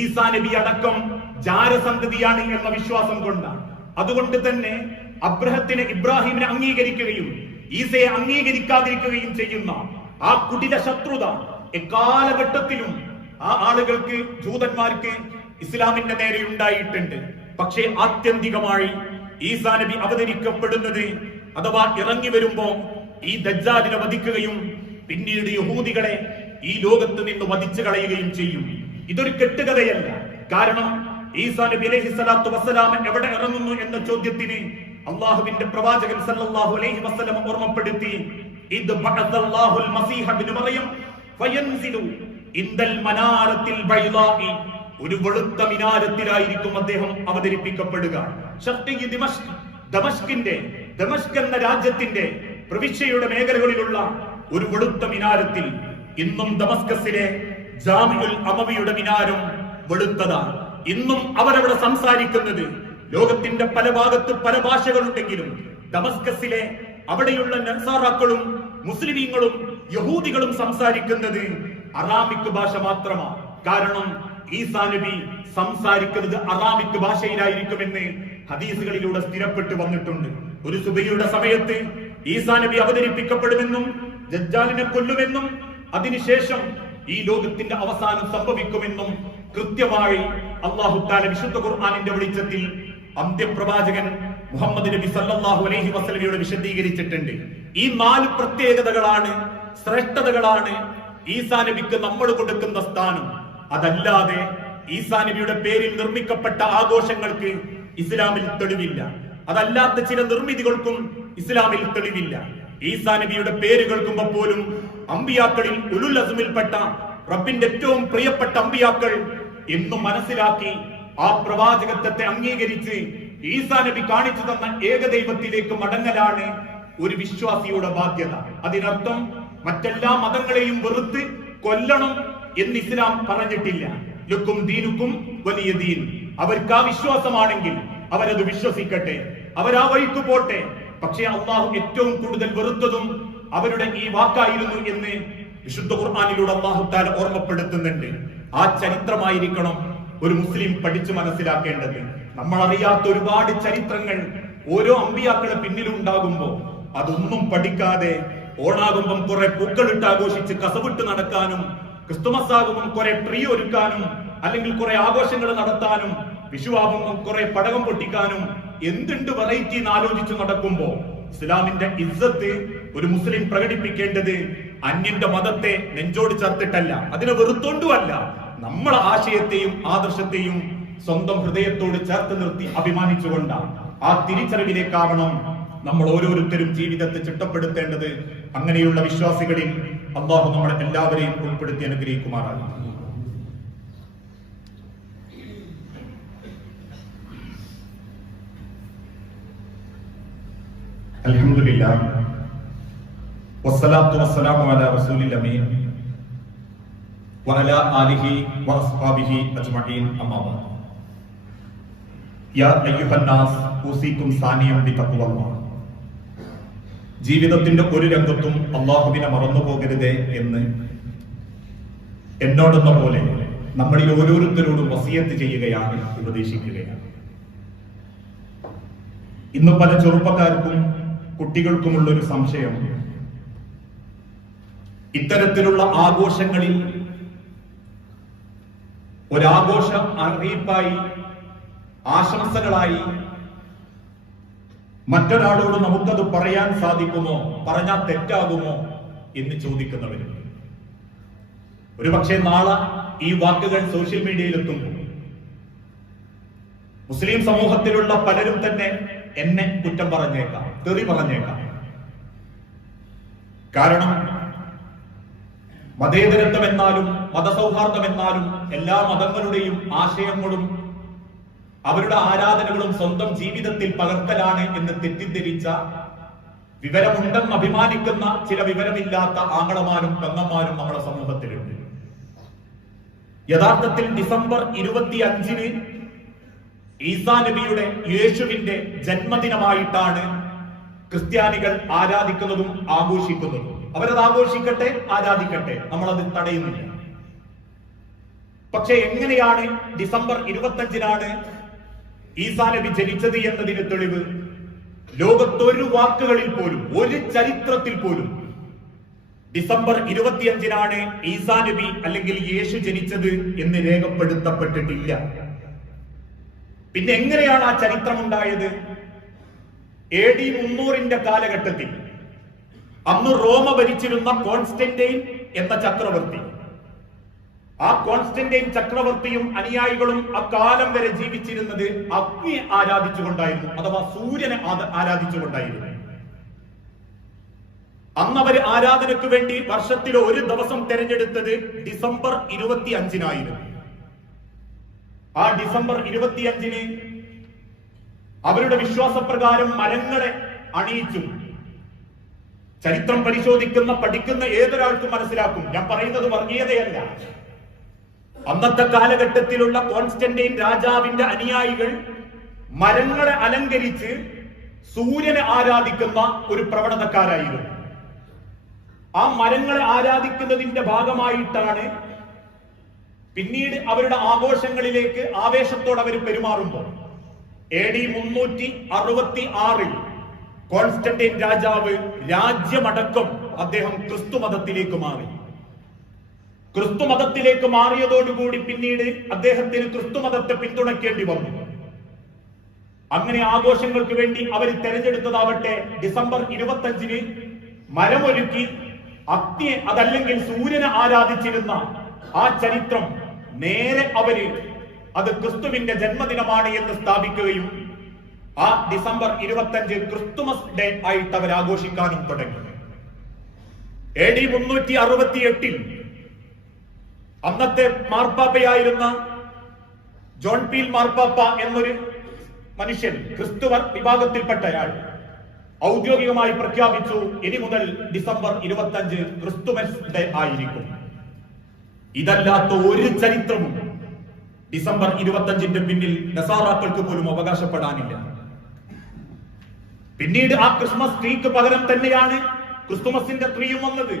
ഈസാ നബി അടക്കം ജാരസന്തതിയാണ് എന്ന വിശ്വാസം കൊണ്ടാണ് അതുകൊണ്ട് തന്നെ അബ്രഹത്തിനെ ഇബ്രാഹിമിനെ അംഗീകരിക്കുകയും ഈസയെ അംഗീകരിക്കാതിരിക്കുകയും ചെയ്യുന്ന ആ കുടില ശത്രുത എക്കാലഘട്ടത്തിലും ആ ആളുകൾക്ക് ജൂതന്മാർക്ക് ഇസ്ലാമിന്റെ നേരെ ഉണ്ടായിട്ടുണ്ട്. പക്ഷേ ആത്യന്തികമായി ഈസാ നബി അവതരിക്കപ്പെടുന്നത് അഥവാ ഇറങ്ങി വരുമ്പോ ഈ ദജ്ജാദിനെ വധിക്കുകയും പിന്നീട് യഹൂദികളെ ഈ ലോകത്ത് നിന്ന് വധിച്ചു കളയുകയും ചെയ്യും. ഇതൊരു കെട്ടുകഥയല്ല. കാരണം ഈസാ നബി അലൈഹി സ്വലാത്തു വസ്സലാമൻ എവിടെ ഇറങ്ങുന്നു എന്ന ചോദ്യത്തിന് അള്ളാഹുവിന്റെ പ്രവാചകൻ സല്ലല്ലാഹു അലൈഹി വസല്ലം ഓർമ്മപ്പെടുത്തി ഇത് മറിയം ഫയൻസിലു ഇന്ദൽ മനാരത്തിൽ ഒരു വെളുത്ത മിനാരത്തിലായിരിക്കും അദ്ദേഹം അവതരിപ്പിക്കപ്പെടുക. എന്ന രാജ്യത്തിന്റെ പ്രവിശ്യയുടെ മേഖലകളിലുള്ള ഒരു വെളുത്ത മിനാരത്തിൽ ഇന്നും ദമസ്കസിലെ ജാമിയുൽ അമവിയുടെ മിനാരം വെളുത്തതാണ്. ഇന്നും അവരവിടെ സംസാരിക്കുന്നത് ലോകത്തിന്റെ പല ഭാഗത്ത് പല ഭാഷകളുണ്ടെങ്കിലും ദമസ്കസിലെ അവിടെയുള്ള നസാറാക്കളും മുസ്ലിമീങ്ങളും യഹൂദികളും സംസാരിക്കുന്നത് അറാമിക് ഭാഷ മാത്രമാണ് കാരണം ഈസാ നബി സംസാരിക്കുന്നത് അറാമിക് ഭാഷയിലായിരിക്കുമെന്ന് ഹദീസുകളിലൂടെ സ്ഥിരപ്പെട്ടു വന്നിട്ടുണ്ട്. ഒരു സുബയുടെ സമയത്ത് ഈസാ നബി അവതരിപ്പിക്കപ്പെടുമെന്നും ജജ്ജാലിനെ കൊല്ലുമെന്നും അതിനുശേഷം ഈ ലോകത്തിന്റെ അവസാനം സംഭവിക്കുമെന്നും കൃത്യമായി അള്ളാഹു താല വിശുദ്ധ ഖുർആാനിന്റെ വെളിച്ചത്തിൽ അന്ത്യപ്രവാചകൻ മുഹമ്മദ് നബി സല്ലാഹു അലൈഹി വസ്ലമിയോട് വിശദീകരിച്ചിട്ടുണ്ട്. ഈ നാല് പ്രത്യേകതകളാണ് ശ്രേഷ്ഠതകളാണ് ഈസാ നബിക്ക് നമ്മൾ കൊടുക്കുന്ന സ്ഥാനം അതല്ലാതെ ഈസാ നബിയുടെ പേരിൽ നിർമ്മിക്കപ്പെട്ട ആഘോഷങ്ങൾക്ക് ഇസ്ലാമിൽ തെളിവില്ല. അതല്ലാത്ത ചില നിർമ്മിതികൾക്കും ഇസ്ലാമിൽ തെളിവില്ല. ഈസാ നബിയുടെ പേര് കേൾക്കുമ്പോൾ പോലും അമ്പിയാക്കളിൽ ഉലുൽ അസുമിൽപ്പെട്ട റബ്ബിന്റെ ഏറ്റവും പ്രിയപ്പെട്ട അമ്പിയാക്കൾ എന്നും മനസ്സിലാക്കി ആ പ്രവാചകത്വത്തെ അംഗീകരിച്ച് ഈസാ നബി കാണിച്ചു തന്ന ഏകദൈവത്തിലേക്ക് മടങ്ങലാണ് ഒരു വിശ്വാസിയുടെ ബാധ്യത. അതിനർത്ഥം മറ്റെല്ലാ മതങ്ങളെയും വെറുത്ത് കൊല്ലണം എന്ന് ഇസ്ലാം പറഞ്ഞിട്ടില്ല. ലുക്കും ദീനുക്കും വലിയ ദീൻ. അവർക്ക് ആ വിശ്വാസമാണെങ്കിൽ അവരത് വിശ്വസിക്കട്ടെ. അവരാ വഴിക്ക് പോട്ടെ. പക്ഷേ അള്ളാഹു ഏറ്റവും കൂടുതൽ വെറുത്തതും അവരുടെ ഈ വാക്കായിരുന്നു എന്ന് വിശുദ്ധ ഖുർആാനിലൂടെ അള്ളാഹു ഓർമ്മപ്പെടുത്തുന്നുണ്ട്. ആ ചരിത്രമായിരിക്കണം ഒരു മുസ്ലിം പഠിച്ചു മനസ്സിലാക്കേണ്ടത്. നമ്മൾ അറിയാത്ത ഒരുപാട് ചരിത്രങ്ങൾ ഓരോ അമ്പിയാക്കളെ പിന്നിലുണ്ടാകുമ്പോ അതൊന്നും പഠിക്കാതെ ഓണാകുമ്പം കുറെ പൂക്കളിട്ട് ആഘോഷിച്ച് കസവിട്ട് നടക്കാനും ക്രിസ്തുമസ് ആകുമ്പം കുറെ ട്രീ ഒരുക്കാനും അല്ലെങ്കിൽ കുറെ ആഘോഷങ്ങൾ നടത്താനും വിഷുവാകുമ്പം കുറെ പടകം പൊട്ടിക്കാനും എന്തുണ്ട് വെറൈറ്റി എന്ന് ആലോചിച്ച് നടക്കുമ്പോ ഇസ്ലാമിന്റെ ഇസ്സത്ത് ഒരു മുസ്ലിം പ്രകടിപ്പിക്കേണ്ടത് അന്യന്റെ മതത്തെ നെഞ്ചോട് ചേർത്തിട്ടല്ല അതിനെ വെറുത്തോണ്ടുമല്ല. നമ്മളെ ആശയത്തെയും ആദർശത്തെയും സ്വന്തം ഹൃദയത്തോട് ചേർത്ത് നിർത്തി അഭിമാനിച്ചുകൊണ്ടാണ്. ആ തിരിച്ചറിവിലേക്കാവണം നമ്മൾ ഓരോരുത്തരും ജീവിതത്തെ ചിട്ടപ്പെടുത്തേണ്ടത് അങ്ങനെയുള്ള വിശ്വാസികളിൽ അള്ളാഹു നമ്മളെ എല്ലാവരെയും ഉൾപ്പെടുത്തി അനുഗ്രഹിക്കുമാറാകും അൽഹംദുലില്ലാ വസ്സലാത്തു വസ്സലാമു അലാ റസൂലിൽ അമീൻ وعلى آله وأصحابه أجمعين أما بعد يا أيها الناس أوصيكم ثانيا بتقوى الله ജീവിതത്തിന്റെ ഒരു രംഗത്തും അള്ളാഹുവിനെ മറന്നു പോകരുതേ എന്ന്. എന്നോടെന്ന പോലെ നമ്മളിൽ ഓരോരുത്തരോടും വസിയത്ത് ചെയ്യുകയാണ് ഉപദേശിക്കുകയാണ്. ഇന്ന് പല ചെറുപ്പക്കാർക്കും കുട്ടികൾക്കുമുള്ള ഒരു സംശയം. ഇത്തരത്തിലുള്ള ആഘോഷങ്ങളിൽ ഒരാഘോഷ അറിയിപ്പായി ആശംസകളായി മറ്റൊരാളോട് നമുക്കത് പറയാൻ സാധിക്കുമോ? പറഞ്ഞാൽ തെറ്റാകുമോ എന്ന് ചോദിക്കുന്നവരുണ്ട്. ഒരുപക്ഷെ നാളെ ഈ വാക്കുകൾ സോഷ്യൽ മീഡിയയിൽ മുസ്ലിം സമൂഹത്തിലുള്ള പലരും തന്നെ എന്നെ കുറ്റം പറഞ്ഞേക്കാം തെറി പറഞ്ഞേക്കാം. കാരണം മതേതരത്വം എന്നാലും മതസൗഹാർദ്ദം എന്നാലും എല്ലാ മതങ്ങളുടെയും ആശയങ്ങളും അവരുടെ ആരാധനകളും സ്വന്തം ജീവിതത്തിൽ പകർത്തലാണ് എന്ന് തെറ്റിദ്ധരിച്ച വിവരമുണ്ടെന്ന് അഭിമാനിക്കുന്ന ചില വിവരമില്ലാത്ത ആങ്ങളമാരും പെങ്ങന്മാരും നമ്മുടെ സമൂഹത്തിലുണ്ട്. യഥാർത്ഥത്തിൽ ഡിസംബർ ഇരുപത്തി അഞ്ചിന് ഈസാ നബിയുടെ യേശുവിന്റെ ജന്മദിനമായിട്ടാണ് ക്രിസ്ത്യാനികൾ ആരാധിക്കുന്നതും ആഘോഷിക്കുന്നതും. അവരത് ആഘോഷിക്കട്ടെ ആരാധിക്കട്ടെ നമ്മളത് തടയുന്നില്ല. പക്ഷെ എങ്ങനെയാണ് ഡിസംബർ ഇരുപത്തഞ്ചിനാണ് ഈസാ നബി ജനിച്ചത് എന്നതിന് തെളിവ് ലോകത്തൊരു വാക്കുകളിൽ പോലും ഒരു ചരിത്രത്തിൽ പോലും ഡിസംബർ ഇരുപത്തിയഞ്ചിനാണ് ഈസാ നബി അല്ലെങ്കിൽ യേശു ജനിച്ചത് എന്ന് രേഖപ്പെടുത്തപ്പെട്ടിട്ടില്ല. പിന്നെ എങ്ങനെയാണ് ആ ചരിത്രം ഉണ്ടായത്? എ ഡി മുന്നൂറിന്റെ കാലഘട്ടത്തിൽ അന്ന് റോമ ഭരിച്ചിരുന്ന കോൺസ്റ്റന്റൈൻ എന്ന ചക്രവർത്തി ആ കോൺസ്റ്റന്റൈൻ ചക്രവർത്തിയും അനുയായികളും അക്കാലം വരെ ജീവിച്ചിരുന്നത് അഗ്നി ആരാധിച്ചുകൊണ്ടായിരുന്നു അഥവാ സൂര്യനെ ആരാധിച്ചുകൊണ്ടായിരുന്നു. അന്ന് അവർ ആരാധനയ്ക്ക് വേണ്ടി വർഷത്തിൽ ഒരു ദിവസം തിരഞ്ഞെടുത്തത് ഡിസംബർ ഇരുപത്തി അഞ്ചിനായിരുന്നു ആ ഡിസംബർ ഇരുപത്തിയഞ്ചിന് അവരുടെ വിശ്വാസപ്രകാരം മരങ്ങളെ അണിയിച്ചും ചരിത്രം പരിശോധിക്കുന്ന പഠിക്കുന്ന ഏതൊരാൾക്കും മനസ്സിലാക്കും. ഞാൻ പറയുന്നത് വർഗീയതയല്ല. അന്നത്തെ കാലഘട്ടത്തിലുള്ള കോൺസ്റ്റന്റൈൻ രാജാവിന്റെ അനുയായികൾ മരങ്ങളെ അലങ്കരിച്ച് സൂര്യനെ ആരാധിക്കുന്ന ഒരു പ്രവണതക്കാരായിരുന്നു. ആ മരങ്ങളെ ആരാധിക്കുന്നതിന്റെ ഭാഗമായിട്ടാണ് പിന്നീട് അവരുടെ ആഘോഷങ്ങളിലേക്ക് ആവേശത്തോടെ അവർ പെരുമാറുമ്പോൾ. എ ഡി മുന്നൂറ്റി അറുപത്തി ആറിൽ കോൺസ്റ്റന്റൈൻ രാജാവ് രാജ്യമടക്കം അദ്ദേഹം ക്രിസ്തു മതത്തിലേക്ക് മാറി. ക്രിസ്തു മതത്തിലേക്ക് മാറിയതോടുകൂടി പിന്നീട് അദ്ദേഹത്തിന് ക്രിസ്തു മതത്തെ പിന്തുണയ്ക്കേണ്ടി വന്നു. അങ്ങനെ ആഘോഷങ്ങൾക്ക് വേണ്ടി അവർ തെരഞ്ഞെടുത്തതാവട്ടെ ഡിസംബർ ഇരുപത്തഞ്ചിന് മരമൊരുക്കി അഗ്നി അതല്ലെങ്കിൽ സൂര്യനെ ആരാധിച്ചിരുന്ന ആ ചരിത്രം നേരെ അവർ അത് ക്രിസ്തുവിന്റെ ജന്മദിനമാണ് എന്ന് സ്ഥാപിക്കുകയും ആ ഡിസംബർ ഇരുപത്തഞ്ച് ക്രിസ്തുമസ് ഡേ ആയിട്ട് അവർ ആഘോഷിക്കാനും തുടങ്ങി. എ ഡി മുന്നൂറ്റി അറുപത്തി എട്ടിൽ അന്നത്തെ മാർപ്പാപ്പയായിരുന്ന ജോൺ പീൽ മാർപ്പാപ്പ എന്നൊരു മനുഷ്യൻ ക്രിസ്തുവർ വിഭാഗത്തിൽപ്പെട്ടയാൾ ഔദ്യോഗികമായി പ്രഖ്യാപിച്ചു ഇനി മുതൽ ഡിസംബർ ഇരുപത്തഞ്ച് ക്രിസ്തുമസ് ഡേ ആയിരിക്കും. ഇതല്ലാത്ത ഒരു ചരിത്രവും ഡിസംബർ ഇരുപത്തഞ്ചിന്റെ പിന്നിൽ നസാറാക്കൾക്ക് പോലും അവകാശപ്പെടാനില്ല. പിന്നീട് ആ ക്രിസ്മസ് ട്രീക്ക് പകരം തന്നെയാണ് ക്രിസ്തുമസിന്റെ ട്രീയും വന്നത്.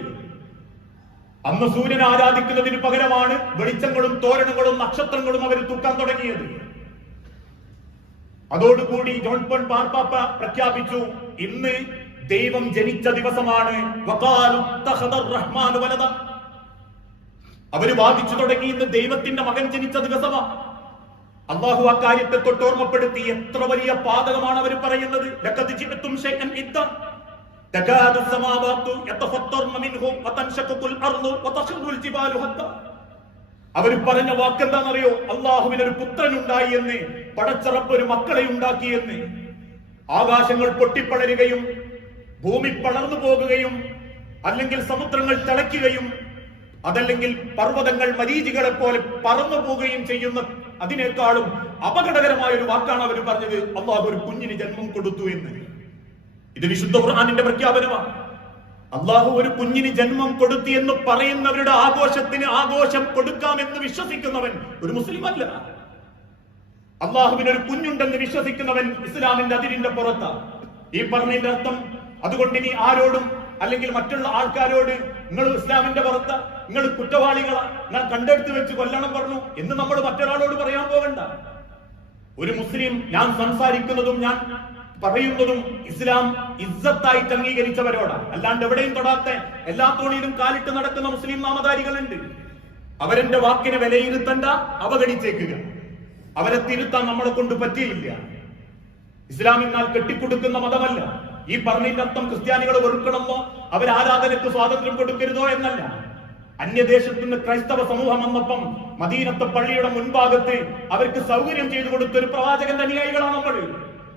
അന്ന് സൂര്യൻ ആരാധിക്കുന്നതിന് പകരമാണ് വെളിച്ചങ്ങളും തോരണങ്ങളും നക്ഷത്രങ്ങളും അവർ തൂക്കാൻ തുടങ്ങിയത്. അതോടുകൂടി ജോൺ പോൺ മാർപ്പാപ്പ പ്രഖ്യാപിച്ചു ഇന്ന് ദൈവം ജനിച്ച ദിവസമാണ്. വലദ. അവർ വാദിച്ചു തുടങ്ങി ഇന്ന് ദൈവത്തിന്റെ മകൻ ജനിച്ച ദിവസമാണ് അള്ളാഹു ആ കാര്യത്തെ തൊട്ട് ഓർമ്മപ്പെടുത്തി എത്ര വലിയ പാതകമാണ് അവർ പറയുന്നത്. ലഖദ് ജിഅ്തും ശൈഅൻ ഇദ്ദ. തകാദു السماوات يتفطرن منه وتنشقق الارض وتخر الجبال هدا അവർ പറഞ്ഞ വാക്കെന്താണെന്നറിയോ അള്ളാഹുവിന് ഒരു പുത്രൻ ഉണ്ടായി എന്ന് പടച്ചറപ്പ് ഒരു മക്കളെ ഉണ്ടാക്കി എന്ന് ആകാശങ്ങൾ പൊട്ടിപ്പളരുകയും ഭൂമി പളർന്നു പോകുകയും അല്ലെങ്കിൽ സമുദ്രങ്ങൾ തിളയ്ക്കുകയും അതല്ലെങ്കിൽ പർവ്വതങ്ങൾ മരീചികളെ പോലെ പറന്നു പോവുകയും ചെയ്യുന്ന അതിനേക്കാളും അപകടകരമായ ഒരു വാക്കാണ് അവർ പറഞ്ഞത് അള്ളാഹു ഒരു കുഞ്ഞിന് ജന്മം കൊടുത്തു എന്ന് ഇത് വിശുദ്ധ ഖുർആാനിന്റെ പ്രഖ്യാപനമാണ്. അള്ളാഹു ഒരു കുഞ്ഞിന് ജന്മം കൊടുത്തി എന്ന് പറയുന്നവരുടെ ആഘോഷത്തിന് ആഘോഷം കൊടുക്കാമെന്ന് വിശ്വസിക്കുന്നവൻ ഒരു മുസ്ലിം അല്ല അള്ളാഹുവിന് ഒരു കുഞ്ഞുണ്ടെന്ന് വിശ്വസിക്കുന്നവൻ ഇസ്ലാമിന്റെ അതിരിന്റെ പുറത്താണ് ഈ പറഞ്ഞതിന്റെ അർത്ഥം അതുകൊണ്ട് ഇനി ആരോടും അല്ലെങ്കിൽ മറ്റുള്ള ആൾക്കാരോട് നിങ്ങൾ ഇസ്ലാമിന്റെ പുറത്ത നിങ്ങൾ കുറ്റവാളികളാ നിങ്ങൾ കണ്ടെടുത്ത് വെച്ച് കൊല്ലണം പറഞ്ഞു എന്ന് നമ്മൾ മറ്റൊരാളോട് പറയാൻ പോകണ്ട. ഒരു മുസ്ലിം ഞാൻ സംസാരിക്കുന്നതും ഞാൻ പറയുന്നതും ഇസ്ലാം ഇസ്സത്തായിട്ട് അംഗീകരിച്ചവരോടാണ് അല്ലാണ്ട് എവിടെയും തൊടാത്ത എല്ലാ തോണിയിലും കാലിട്ട് നടക്കുന്ന മുസ്ലിം നാമധാരികളുണ്ട്. അവരെന്റെ വാക്കിനെ വിലയിരുത്തണ്ട അവഗണിച്ചേക്കുക. അവരെ തിരുത്താൻ നമ്മളെ കൊണ്ട് പറ്റിയില്ല. ഇസ്ലാം എന്നാൽ കെട്ടിക്കൊടുക്കുന്ന മതമല്ല. ഈ പറഞ്ഞതിന്റെ അർത്ഥം ക്രിസ്ത്യാനികൾ വെറുക്കണമോ അവർ ആരാധനക്ക് സ്വാതന്ത്ര്യം കൊടുക്കരുതോ എന്നല്ല. അന്യദേശത്ത് നിന്ന് ക്രൈസ്തവ സമൂഹം വന്നപ്പം മദീനത്തെ പള്ളിയുടെ മുൻഭാഗത്ത് അവർക്ക് സൗകര്യം ചെയ്തു കൊടുത്ത ഒരു പ്രവാചകന്റെ അനുയായികളാണ് നമ്മൾ.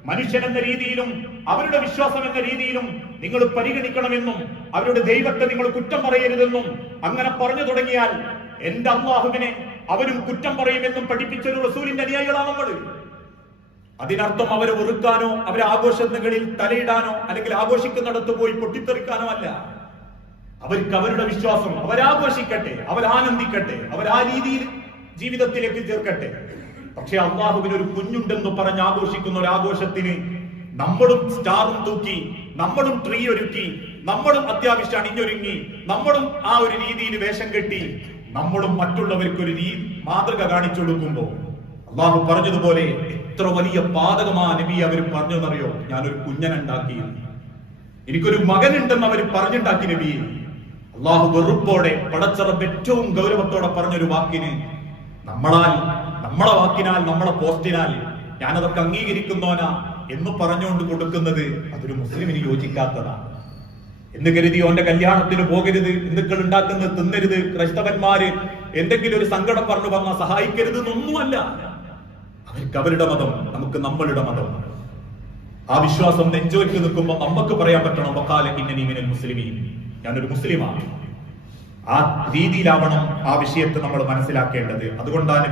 മനുഷ്യൻ എന്ന രീതിയിലും അവരുടെ വിശ്വാസം എന്ന രീതിയിലും നിങ്ങൾ പരിഗണിക്കണമെന്നും അവരുടെ ദൈവത്തെ നിങ്ങൾ കുറ്റം പറയരുതെന്നും അങ്ങനെ പറഞ്ഞു തുടങ്ങിയാൽ എന്റെ അള്ളാഹുവിനെ അവരും കുറ്റം പറയുമെന്നും പഠിപ്പിച്ച ഒരു റസൂലിന്റെ അനുയായികളാണ് നമ്മൾ അതിനർത്ഥം അവരെ ഒറുക്കാനോ അവരെ ആഘോഷങ്ങളിൽ തലയിടാനോ അല്ലെങ്കിൽ ആഘോഷിക്കുന്നിടത്ത് പോയി പൊട്ടിത്തെറിക്കാനോ അല്ല. അവർക്ക് അവരുടെ വിശ്വാസം അവരാഘോഷിക്കട്ടെ അവരാനന്ദിക്കട്ടെ അവർ ആ രീതിയിൽ ജീവിതത്തിലേക്ക് ചേർക്കട്ടെ. പക്ഷെ അള്ളാഹുവിന് ഒരു കുഞ്ഞുണ്ടെന്ന് പറഞ്ഞ് ആഘോഷിക്കുന്ന ഒരു ആഘോഷത്തിന് നമ്മളും സ്റ്റാറും തൂക്കി നമ്മളും ട്രീ ഒരുക്കി നമ്മളും അത്യാവശ്യം അണിഞ്ഞൊരുങ്ങി നമ്മളും ആ ഒരു രീതിയിൽ വേഷം കെട്ടി നമ്മളും മറ്റുള്ളവർക്ക് ഒരു രീതി മാതൃക കാണിച്ചു കൊടുക്കുമ്പോ അള്ളാഹു പറഞ്ഞതുപോലെ എത്ര വലിയ പാതകമാ നബി അവർ പറഞ്ഞെന്നറിയോ ഞാനൊരു കുഞ്ഞനുണ്ടാക്കി. എനിക്കൊരു മകനുണ്ടെന്ന് അവർ പറഞ്ഞുണ്ടാക്കി നബി. അള്ളാഹു വെറുപ്പോടെ പടച്ചറപ്പ് ഏറ്റവും ഗൗരവത്തോടെ പറഞ്ഞൊരു വാക്കിന് നമ്മളാൽ നമ്മളെ വാക്കിനാൽ നമ്മളെ പോസ്റ്റിനാൽ ഞാനതൊക്കെ അംഗീകരിക്കുന്നോനാ എന്ന് പറഞ്ഞുകൊണ്ട് കൊടുക്കുന്നത് അതൊരു മുസ്ലിമിന് യോജിക്കാത്തതാണ് എന്ന് കരുതി ഓന്റെ കല്യാണത്തിന് പോകരുത് ഹിന്ദുക്കൾ ഉണ്ടാക്കുന്നത് തിന്നരുത് ക്രൈസ്തവന്മാര് എന്തെങ്കിലും ഒരു സങ്കടം പറഞ്ഞു വന്നാൽ സഹായിക്കരുത് എന്നൊന്നുമല്ല അവർക്ക് അവരുടെ മതം നമുക്ക് നമ്മളുടെ മതം. ആ വിശ്വാസം നെഞ്ചോയ്ക്ക് നിൽക്കുമ്പോൾ നമുക്ക് പറയാൻ പറ്റണം വക്കാല ഇന്നനി മിനൽ മുസ്ലിമീൻ. ഞാനൊരു മുസ്ലിമാണ്. ആ രീതിയിലാവണം ആ വിഷയത്തെ നമ്മൾ മനസ്സിലാക്കേണ്ടത്. അതുകൊണ്ടാണ്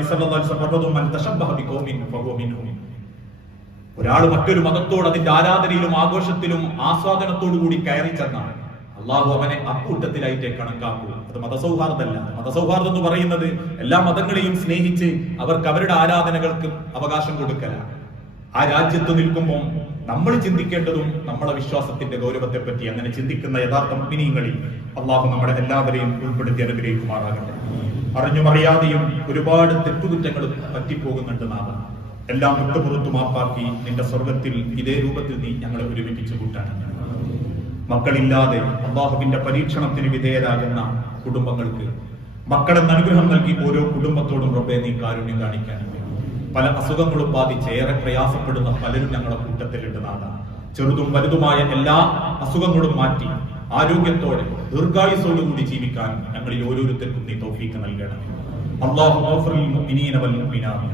ഒരാൾ മറ്റൊരു മതത്തോട് അതിന്റെ ആരാധനയിലും ആഘോഷത്തിലും ആസ്വാദനത്തോടു കൂടി കയറി ചെന്നാൽ അള്ളാഹു അവനെ അക്കൂട്ടത്തിലായിട്ടേ കണക്കാക്കൂ. അത് മതസൗഹാർദ്ദമല്ല. മതസൗഹാർദ്ദം എന്ന് പറയുന്നത് എല്ലാ മതങ്ങളെയും സ്നേഹിച്ച് അവർക്ക് അവരുടെ ആരാധനകൾക്ക് അവകാശം കൊടുക്കലാണ്. ആ രാജ്യത്ത് നിൽക്കുമ്പോൾ നമ്മൾ ചിന്തിക്കേണ്ടതും നമ്മളെ വിശ്വാസത്തിന്റെ ഗൗരവത്തെ പറ്റി അങ്ങനെ ചിന്തിക്കുന്ന യഥാർത്ഥ മുഗ്നീങ്ങളിൽ അള്ളാഹു നമ്മുടെ എല്ലാവരെയും ഉൾപ്പെടുത്തി അനുഗ്രഹിക്കുമാറാകട്ടെ. അറിഞ്ഞും അറിയാതെയും ഒരുപാട് തെറ്റുകുറ്റങ്ങൾ പറ്റിപ്പോകുന്നുണ്ട് നാം എല്ലാം വിട്ടുപുറത്തു മാപ്പാക്കി നിന്റെ സ്വർഗത്തിൽ ഇതേ രൂപത്തിൽ നീ ഞങ്ങളെ ഒരുമിപ്പിച്ചു കൂട്ടാൻ മക്കളില്ലാതെ അള്ളാഹുവിന്റെ പരീക്ഷണത്തിന് വിധേയരാകുന്ന കുടുംബങ്ങൾക്ക് മക്കളെന്ന് അനുഗ്രഹം നൽകി ഓരോ കുടുംബത്തോടും റബ്ബെ നീ കാരുണ്യം കാണിക്കാനുണ്ട് പല അസുഖങ്ങളും ബാധിച്ച് ഏറെ പ്രയാസപ്പെടുന്ന പലരും ഞങ്ങളെ കൂട്ടത്തിലുണ്ട് നാഥ ചെറുതും വലുതുമായ എല്ലാ അസുഖങ്ങളും മാറ്റി ആരോഗ്യത്തോടെ ദീർഘായുസോടുകൂടി ജീവിക്കാൻ ഞങ്ങളിൽ ഓരോരുത്തർക്കും നീ തൗഫീക്ക് നൽകണം അള്ളാഹു ഗഫറിൽ മുഅ്മിനീന വൽ മുഅ്മിനാത്ത്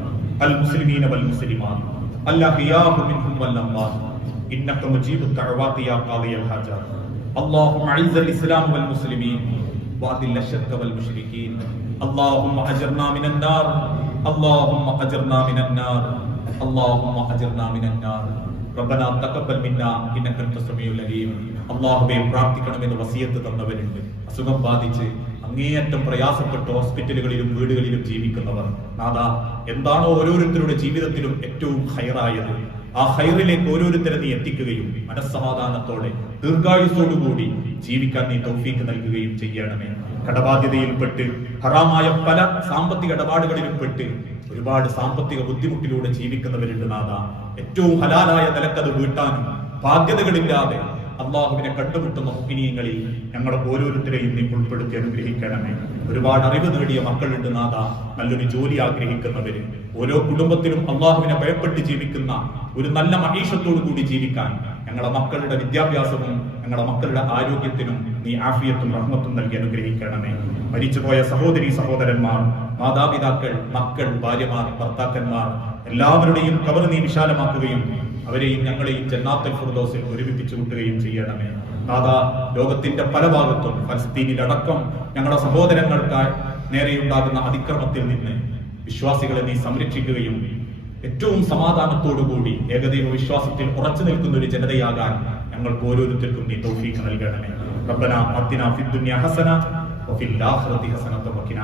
അൽ മുസ്ലിമീന വൽ മുസ്ലിമാത്ത് അല്ലഹിയാഹു മിൻഹും വൽ അംവാത്ത് إنك مجيب الدعوات يا قاضي الحاجات اللهم أعز الإسلام والمسلمين وأذل الشرك والمشركين اللهم أجرنا من النار اللهم أجرنا من النار اللهم أجرنا من النار ربنا تقبل منا إنك أنت السميع العليم അള്ളാഹുബെ പ്രാർത്ഥിക്കണമെന്ന് വസിയത്ത് തന്നവരുണ്ട് അസുഖം ബാധിച്ച് അങ്ങേയറ്റം പ്രയാസപ്പെട്ട് ഹോസ്പിറ്റലുകളിലും വീടുകളിലും ജീവിക്കുന്നവർ നാഥ എന്താണോ ഓരോരുത്തരുടെ ജീവിതത്തിലും ഏറ്റവും ഹൈറായത് ആ ഹൈറിലേക്ക് ഓരോരുത്തരെ നീ എത്തിക്കുകയും മനസ്സമാധാനത്തോടെ ദീർഘായുസോടുകൂടി ജീവിക്കാൻ നീ തൗഫീക്ക് നൽകുകയും ചെയ്യണമേ കടബാധ്യതയിൽപ്പെട്ട് ഹറാമായ പല സാമ്പത്തിക ഇടപാടുകളിലും പെട്ട് ഒരുപാട് സാമ്പത്തിക ബുദ്ധിമുട്ടിലൂടെ ജീവിക്കുന്നവരുണ്ട് നാഥ. ഏറ്റവും ഹലാലായ നിലക്കത് വീട്ടാനും ബാധ്യതകളില്ലാതെ അള്ളാഹുവിനെ കണ്ടുമുട്ടുന്ന ഒപ്പിനിയങ്ങളിൽ ഞങ്ങൾ ഓരോരുത്തരെയും നീ ഉൾപ്പെടുത്തി അനുഗ്രഹിക്കണമേ. ഒരുപാട് അറിവ് നേടിയ മക്കളുണ്ട് നാഥ. നല്ലൊരു ജോലി ആഗ്രഹിക്കുന്നവര്. ഓരോ കുടുംബത്തിലും അള്ളാഹുവിനെ ഭയപ്പെട്ട് ജീവിക്കുന്ന ഒരു നല്ല മഹീഷത്തോടു കൂടി ജീവിക്കാൻ ഞങ്ങളെ മക്കളുടെ വിദ്യാഭ്യാസവും ഞങ്ങളുടെ മക്കളുടെ ആരോഗ്യത്തിനും നീ ആഫിയത്തും റഹ്മത്തും നൽകി അനുഗ്രഹിക്കണമേ. മരിച്ചുപോയ സഹോദരി സഹോദരന്മാർ മാതാപിതാക്കൾ മക്കൾ ഭാര്യമാർ ഭർത്താക്കന്മാർ എല്ലാവരുടെയും കവർ നീ വിശാലമാക്കുകയും അവരെയും ഞങ്ങളെയും ജന്നാത്തൽ ഫുർദോസിൽ ഒരുമിപ്പിച്ചു കൂട്ടുകയും ചെയ്യണമേ. ദാദാ ലോകത്തിന്റെ പല ഭാഗത്തും ഫലസ്തീനിലടക്കം ഞങ്ങളുടെ സഹോദരങ്ങൾക്കായി നേരെയുണ്ടാകുന്ന അതിക്രമത്തിൽ നിന്ന് വിശ്വാസികളെ നീ സംരക്ഷിക്കുകയും ഏറ്റവും സമാധാനത്തോടുകൂടി ഏകദൈവ വിശ്വാസത്തിൽ ഉറച്ചു നിൽക്കുന്ന ഒരു ജനതയാകാൻ ഞങ്ങൾക്ക് ഓരോരുത്തർക്കും നീ തൗഫീഖ് നൽകണമേ. റബ്ബന അത്തിന ഫിദ്ദുനിയ ഹസന വഫിൽ ആഖിറതി ഹസനത വഖിന